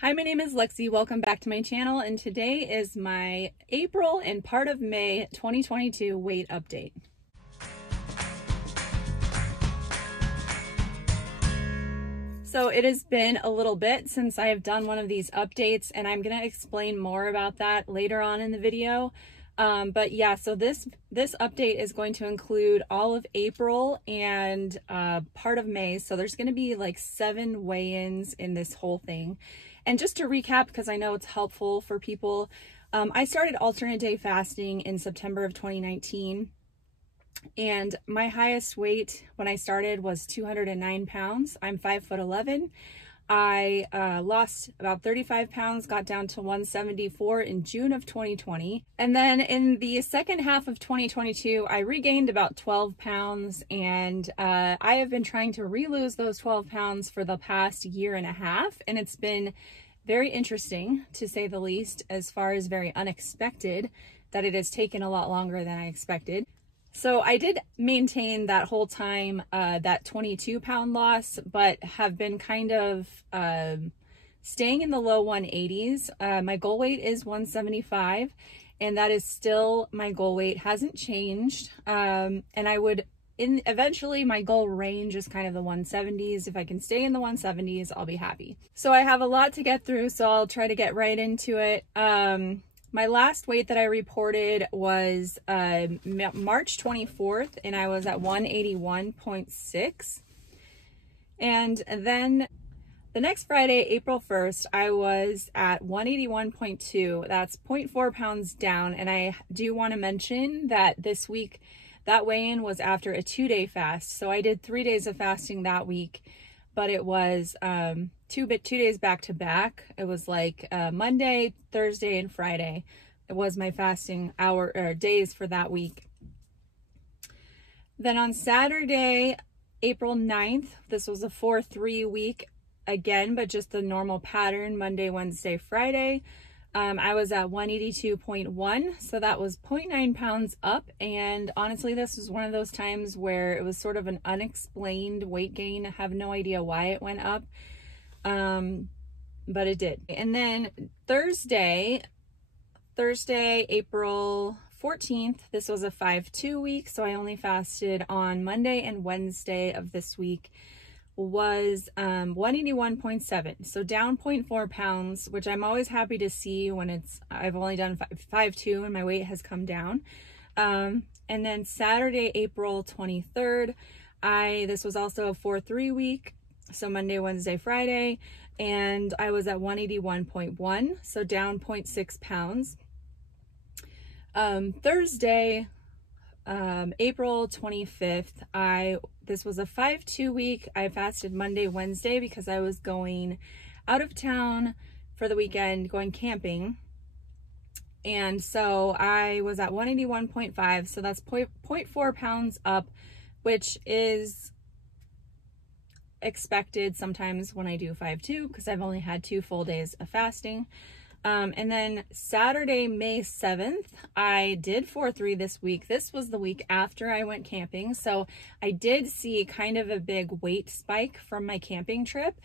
Hi, my name is Lexi. Welcome back to my channel, and today is my April and part of May 2022 weight update. So it has been a little bit since I have done one of these updates, and I'm going to explain more about that later on in the video. But yeah, so this update is going to include all of April and part of May. So there's going to be like 7 weigh-ins in this whole thing. And just to recap, because I know it's helpful for people, I started alternate day fasting in September of 2019. And my highest weight when I started was 209 pounds. I'm 5'11". I lost about 35 pounds, got down to 174 in June of 2020. And then in the second half of 2022, I regained about 12 pounds, and I have been trying to re-lose those 12 pounds for the past year and a half. And it's been very interesting, to say the least, as far as very unexpected that it has taken a lot longer than I expected. So I did maintain that whole time that 22-pound loss, but have been kind of staying in the low 180s. My goal weight is 175, and that is still my goal weight, hasn't changed. And I would, eventually my goal range is kind of the 170s. If I can stay in the 170s, I'll be happy. So I have a lot to get through, so I'll try to get right into it. My last weight that I reported was March 24th, and I was at 181.6. And then the next Friday, April 1st, I was at 181.2. That's 0.4 pounds down. And I do want to mention that this week, that weigh-in was after a 2-day fast. So I did 3 days of fasting that week, but it was 2 days back to back. It was like Monday, Thursday, and Friday. It was my fasting days for that week. Then on Saturday, April 9th, this was a 4-3 week again, but just the normal pattern, Monday, Wednesday, Friday. I was at 182.1, so that was 0.9 pounds up. And honestly, this was one of those times where it was sort of an unexplained weight gain. I have no idea why it went up. But it did. And then Thursday, April 14th, this was a 5-2 week. So I only fasted on Monday and Wednesday of this week, was 181.7. So down 0.4 pounds, which I'm always happy to see when I've only done 5-2 and my weight has come down. And then Saturday, April 23rd, this was also a 4-3 week. So Monday, Wednesday, Friday, and I was at 181.1, so down 0.6 pounds. Thursday, April 25th, this was a 5-2 week. I fasted Monday, Wednesday because I was going out of town for the weekend, going camping. And so I was at 181.5, so that's 0.4 pounds up, which is expected sometimes when I do 5-2 because I've only had 2 full days of fasting. And then Saturday, May 7th, I did 4-3 this week. This was the week after I went camping. So I did see kind of a big weight spike from my camping trip.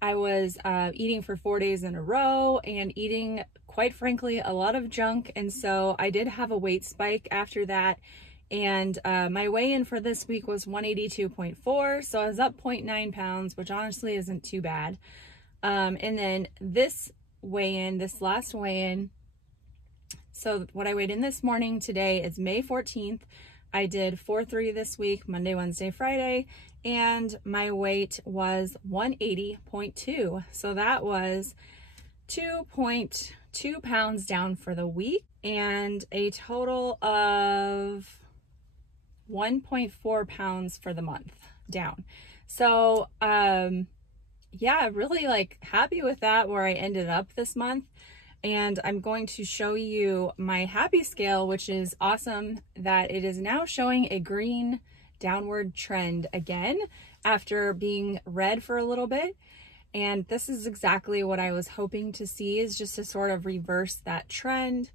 I was eating for 4 days in a row and eating, quite frankly, a lot of junk. And so I did have a weight spike after that. And my weigh-in for this week was 182.4, so I was up 0.9 pounds, which honestly isn't too bad. And then this last weigh-in, so what I weighed in this morning today is May 14th. I did 4-3 this week, Monday, Wednesday, Friday, and my weight was 180.2. So that was 2.2 pounds down for the week, and a total of 1.4 pounds for the month down. So yeah, really like happy with that, where I ended up this month. And I'm going to show you my happy scale, which is awesome that it is now showing a green downward trend again after being red for a little bit. And this is exactly what I was hoping to see, is just to sort of reverse that trend.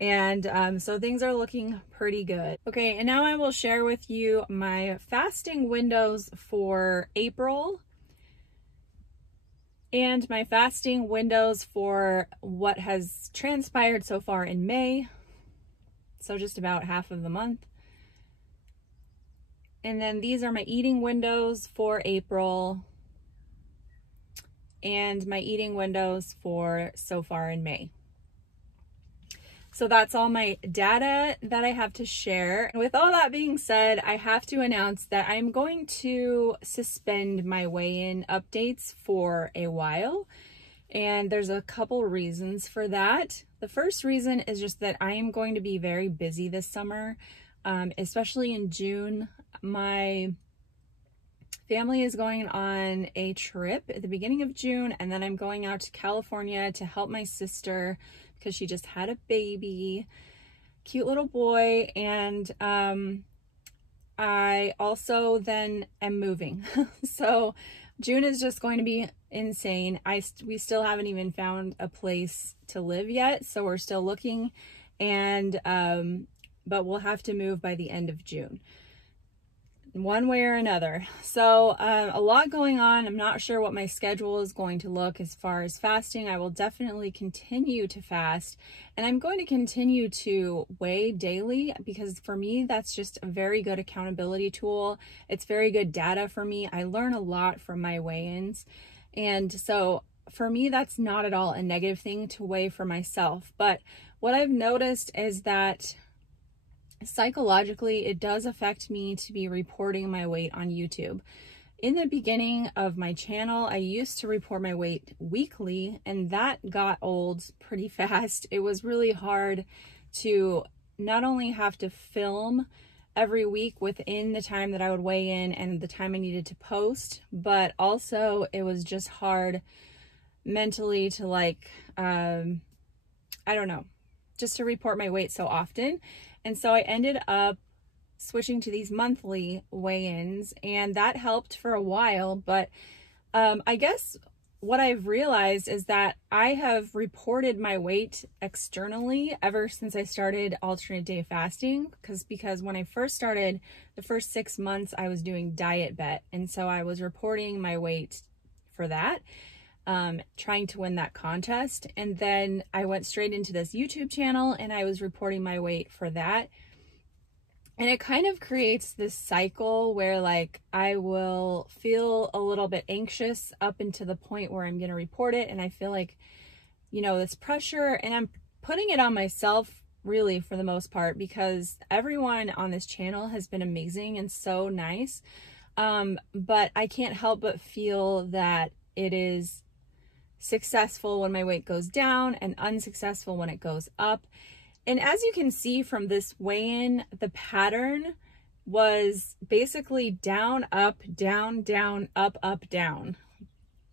And so things are looking pretty good. Okay, and now I will share with you my fasting windows for April and my fasting windows for what has transpired so far in May. So just about half of the month. And then these are my eating windows for April and my eating windows for so far in May. So that's all my data that I have to share. With all that being said, I have to announce that I'm going to suspend my weigh-in updates for a while. And there's a couple reasons for that. The first reason is just that I am going to be very busy this summer, especially in June. My family is going on a trip at the beginning of June, and then I'm going out to California to help my sister because she just had a baby, cute little boy, and I also then am moving. So June is just going to be insane. We still haven't even found a place to live yet, so we're still looking, and but we'll have to move by the end of June, one way or another. So a lot going on. I'm not sure what my schedule is going to look as far as fasting. I will definitely continue to fast, and I'm going to continue to weigh daily because for me that's just a very good accountability tool. It's very good data for me. I learn a lot from my weigh-ins, and so for me that's not at all a negative thing to weigh for myself. But what I've noticed is that psychologically, it does affect me to be reporting my weight on YouTube. In the beginning of my channel, I used to report my weight weekly, and that got old pretty fast. It was really hard to not only have to film every week within the time that I would weigh in and the time I needed to post, but also it was just hard mentally to like, I don't know, just to report my weight so often. And so I ended up switching to these monthly weigh-ins, and that helped for a while. But I guess what I've realized is that I have reported my weight externally ever since I started alternate day fasting, because when I first started, the first 6 months I was doing diet bet, and so I was reporting my weight for that, trying to win that contest. And then I went straight into this YouTube channel and I was reporting my weight for that. And it kind of creates this cycle where like I will feel a little bit anxious up into the point where I'm going to report it. And I feel like, you know, this pressure, and I'm putting it on myself really for the most part, because everyone on this channel has been amazing and so nice. But I can't help but feel that it is successful when my weight goes down and unsuccessful when it goes up. And as you can see from this weigh-in, the pattern was basically down, up, down, up, down.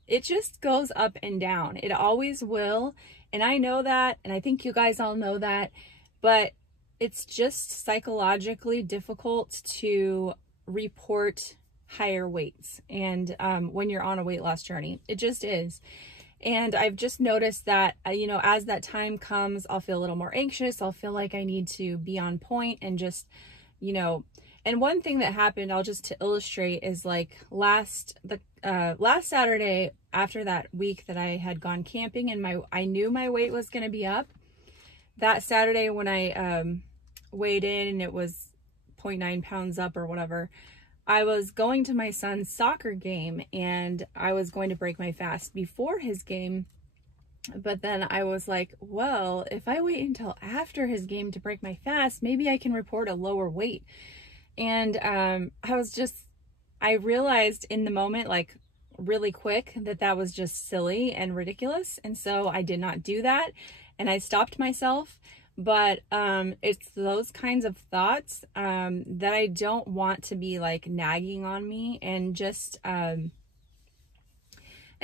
It just goes up and down. It always will. And I know that, and I think you guys all know that, but it's just psychologically difficult to report higher weights. And when you're on a weight loss journey, it just is. And I've just noticed that, you know, as that time comes, I'll feel a little more anxious. I'll feel like I need to be on point and just, you know, and one thing that happened, I'll just to illustrate, is like last Saturday, after that week that I had gone camping and I knew my weight was going to be up. That Saturday when I weighed in and it was 0.9 pounds up or whatever, I was going to my son's soccer game and I was going to break my fast before his game. But then I was like, well, if I wait until after his game to break my fast, maybe I can report a lower weight. And I realized in the moment, like really quick, that was just silly and ridiculous. And so I did not do that and I stopped myself. But it's those kinds of thoughts that I don't want to be like nagging on me, and just and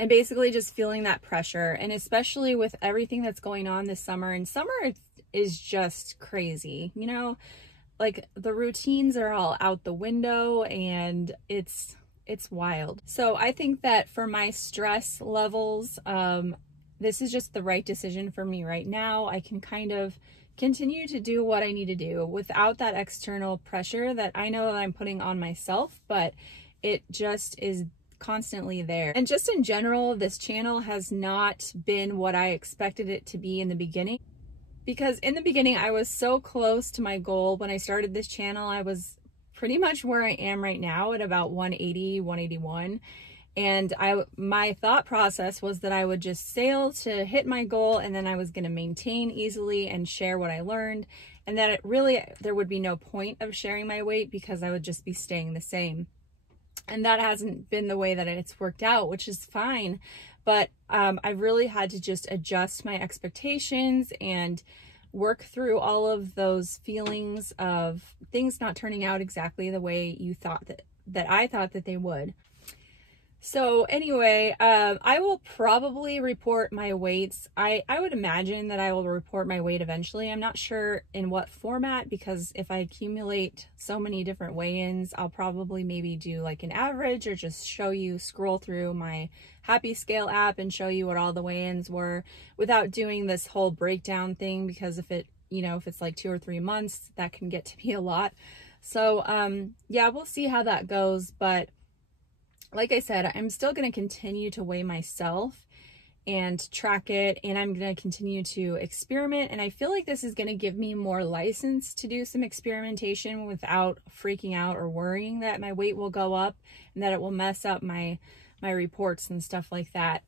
basically just feeling that pressure. And especially with everything that's going on this summer, and summer is just crazy, you know, like the routines are all out the window and it's wild. So I think that for my stress levels, this is just the right decision for me right now. I can kind of continue to do what I need to do without that external pressure that I know that I'm putting on myself, but it just is constantly there. And just in general, this channel has not been what I expected it to be in the beginning. Because in the beginning, I was so close to my goal. When I started this channel, I was pretty much where I am right now at about 180, 181. And my thought process was that I would just sail to hit my goal, and then I was going to maintain easily and share what I learned. And that there would be no point of sharing my weight because I would just be staying the same. And that hasn't been the way that it's worked out, which is fine. But I really had to just adjust my expectations and work through all of those feelings of things not turning out exactly the way you thought that I thought that they would. So anyway, I will probably report my weights. I would imagine that I will report my weight eventually. I'm not sure in what format, because if I accumulate so many different weigh-ins, I'll probably maybe do like an average, or just scroll through my Happy Scale app and show you what all the weigh-ins were without doing this whole breakdown thing, because if it's like 2 or 3 months, that can get to be a lot. So yeah, we'll see how that goes. But like I said, I'm still going to continue to weigh myself and track it, and I'm going to continue to experiment. And I feel like this is going to give me more license to do some experimentation without freaking out or worrying that my weight will go up and that it will mess up my reports and stuff like that.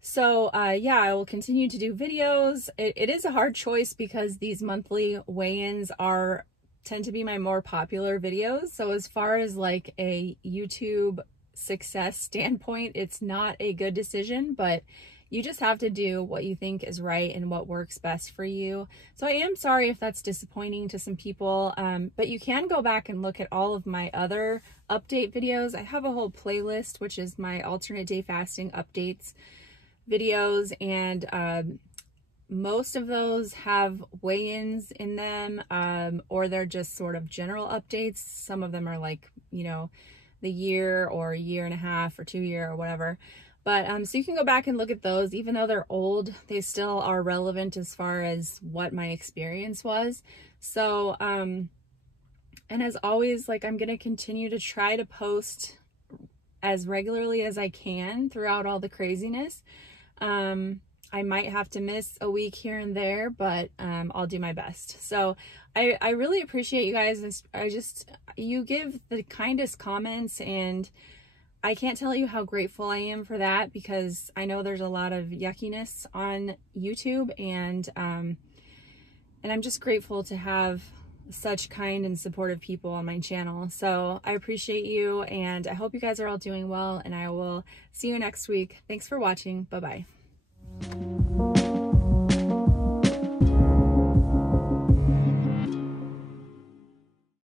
So yeah, I will continue to do videos. It is a hard choice because these monthly weigh-ins tend to be my more popular videos. So as far as like a YouTube success standpoint, it's not a good decision, but you just have to do what you think is right and what works best for you. So I am sorry if that's disappointing to some people, but you can go back and look at all of my other update videos. I have a whole playlist, which is my alternate day fasting updates videos, and most of those have weigh-ins in them, or they're just sort of general updates. Some of them are like, the year or a year and a half or 2 year or whatever. But so you can go back and look at those. Even though they're old, they still are relevant as far as what my experience was. So, and as always, like, I'm going to continue to try to post as regularly as I can throughout all the craziness. I might have to miss a week here and there, but I'll do my best. So I really appreciate you guys. You give the kindest comments, and I can't tell you how grateful I am for that, because I know there's a lot of yuckiness on YouTube, and I'm just grateful to have such kind and supportive people on my channel. So I appreciate you, and I hope you guys are all doing well, and I will see you next week. Thanks for watching. Bye-bye.